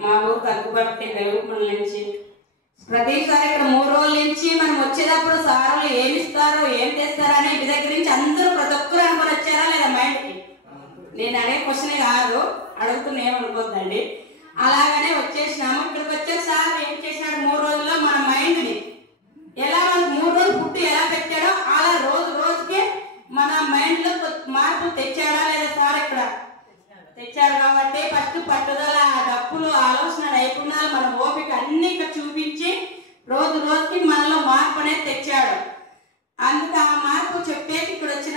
మా ఊరు తగ్గుబట్టి వెలుగుపల నుంచి ప్రతిసారి ఇక్కడ 3 రోజుల నుంచి మనం వచ్చేటప్పుడు సార్లు ఏమి ఇస్తారో ఏం చేస్తారో అని ఇంటి దగ్గర నుంచి అందరూ ప్రతి ఒక్కరు అనుకుని వచ్చారా లేదా మైండ్కి? నేను అనే క్వశ్చన్ కాదు, అడుగుతున్నా ఏమనుకోద్దండి. అలాగనే వచ్చేసినాము. ఇక్కడికి వచ్చే సార్ ఏం చేసినాడు 3 రోజుల్లో మన మైండ్ని ఎలా 3 రోజులు పుట్టి ఎలా పెట్టాడో అలా రోజు రోజుకి మన మైండ్లో మార్పులు తెచ్చాడా లేదా సార్? ఇక్కడ తెచ్చారు కాబట్టి ఫస్ట్ పట్టుదల, డప్పులు, ఆలోచన నైపుణ్యాలు, మన ఓపిక అన్ని ఇక్కడ చూపించి రోజు రోజుకి మనలో మార్పు అనేది తెచ్చాడు. అందుకు ఆ మార్పు చెప్పేసి ఇక్కడ వచ్చిన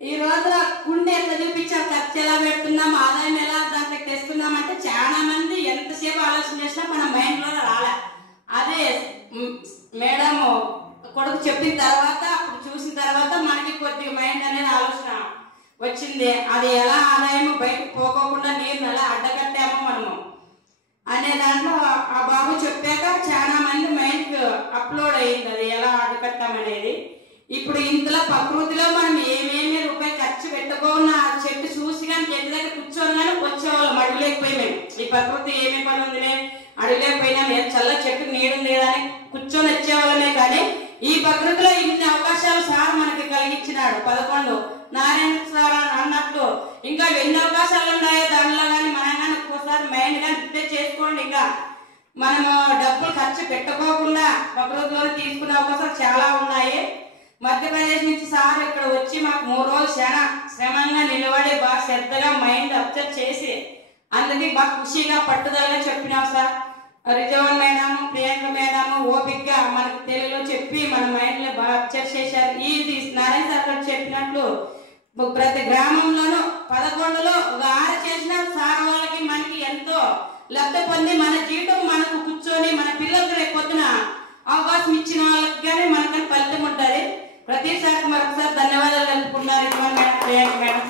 ఈ రోజు గుండె ఎంత చూపించాం, ఖర్చు ఎలా పెడుతున్నాం, ఆదాయం ఎలా దాంట్లో తెస్తున్నాం అంటే చాలా మంది ఎంతసేపు ఆలోచన చేసినా మన మైండ్లో రాలే. అదే మేడం కొడుకు చెప్పిన తర్వాత అప్పుడు చూసిన తర్వాత మనకి కొద్దిగా మైండ్ అనేది ఆలోచన వచ్చింది. అది ఎలా ఆదాయం బయటకు పోకోకుండా నీరు ఎలా అడ్డకట్టామో మనము అనే దాంట్లో ఆ బాబు చెప్పాక చాలా మంది మైండ్కి అప్లోడ్ అయ్యింది అది ఎలా అడ్డకట్టామనేది. ఇప్పుడు ఇంతలో ప్రకృతిలో మనం ఏమేమి రూపాయి ఖర్చు పెట్టుకోకుండా ఆ చెట్టు చూసి కానీ చెట్టు దగ్గర కూర్చొని కానీ వచ్చేవాళ్ళం. అడుగులేకపోయి మేము ఈ ప్రకృతి ఏమేమి పని ఉందిలే అడుగులేకపోయినా నేను చల్ల చెట్టు నీడు లేదని కూర్చొని వచ్చేవాళ్ళమే. కానీ ఈ ప్రకృతిలో ఇన్ని అవకాశాలు సార్ మనకి కలిగించినాడు. 11 నారాయణ సార్ అన్నట్లు ఇంకా ఎన్ని అవకాశాలు ఉన్నాయో దానిలో కానీ మనం కానీ ఒక్కోసారి మైండ్ కానీ ప్రిపేర్ చేసుకోండి. ఇంకా మనము డబ్బులు ఖర్చు పెట్టుకోకుండా ప్రకృతిలో తీసుకునే అవకాశాలు చాలా ఉన్నాయి. మధ్యప్రదేశ్ నుంచి సార్ ఇక్కడ వచ్చి మాకు 3 రోజులు చాలా శ్రమంగా నిలబడి బాగా శ్రద్ధగా మైండ్ అబ్జర్వ్ చేసి అందుకే బాగా ఖుషిగా పట్టుదలగా చెప్పినాం సార్. రిజవన్ మేడం, ప్రియాంక మేడం ఓపికగా మనకు తెలుగులో చెప్పి మన మైండ్లో బాగా అబ్జర్వ్ చేశారు. ఇది నారాయణ సార్ గారు చెప్పినట్లు ప్రతి గ్రామంలోనూ 11లో ఒక 6 చేసిన సార్ వాళ్ళకి మనకి ఎంతో లబ్ధి పొంది మన జీవితం మనకు కూర్చొని మన పిల్లలకు రేపు పొద్దున అవకాశం ఇచ్చిన వాళ్ళకి కానీ మనకని ఫలితం ఉంటుంది. ప్రతిసారి మరొకసారి ధన్యవాదాలు తెలుపుకున్నారు రిజవన్ మేడం, ప్రియాంక మేడం.